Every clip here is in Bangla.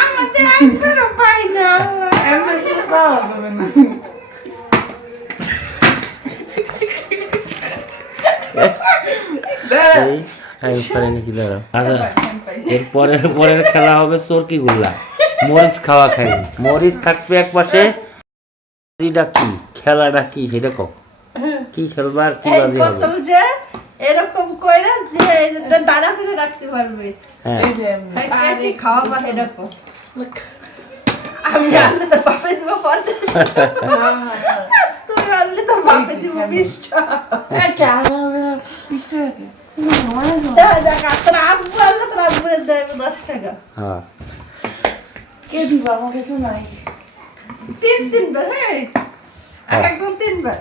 আমাদের একবারও পাই না এমন কি পাওয়া যাবে না এই আমি পারি নাকি দাঁড়াও আচ্ছা পরের খেলা হবে চরকি গুল্লা মরিচ খাওয়া খাই মরিচ থাকবে এক পাশে এটা কি খেলাটা কি সেটা কও কি খেলবা আর কি এই বাজি হবে প্রথম যে এরকম কইরা যে এটা দাঁড়া ফিরে রাখতে পারবে হ্যাঁ এই যে এমনি। আরে খাওয়া বা এরকম আমি আনলে তো বাপে দিব 50 তুই আনলে তো বাপে দিব 20 টাকা দেখ তোর আব্বু আনলে তোর আব্বুরে দেবে 10 টাকা হ্যাঁ কে দিবা আমার কাছে নাই তিনবার হ্যাঁ আর একজন তিনবার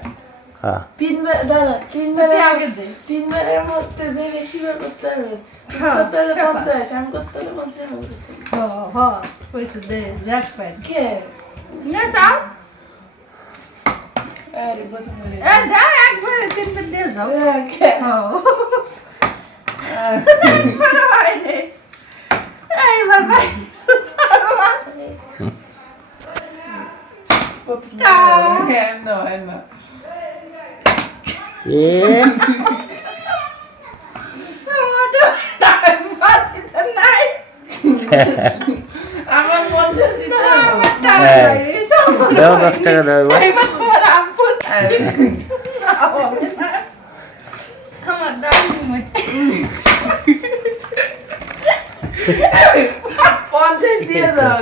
হ্যাঁ তিনবার দাদা তিনবার তুই আগে দে তিনবারের মধ্যে যে বেশি বার করতে পারবে হ্যাঁ, করতে হলে সেবা। 50 আমি করতে হলে 50 হবে হ্যাঁ কইতে দে দেখ পাই কে না চাও আরে বসে বলে এ দে একবারে তিনবার দিয়ে যাও কে হ্যাঁ বড় ভাই নে এই বাবা সুসারবা no এ আমার 50 দিতে হবে দাও 10 টাকা দাও এবার এবার তোমার আব্বু আমার দাম ঘুমাই 50 দিয়ে দাও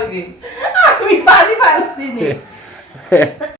আমি বাড়ি বাড়ি দিই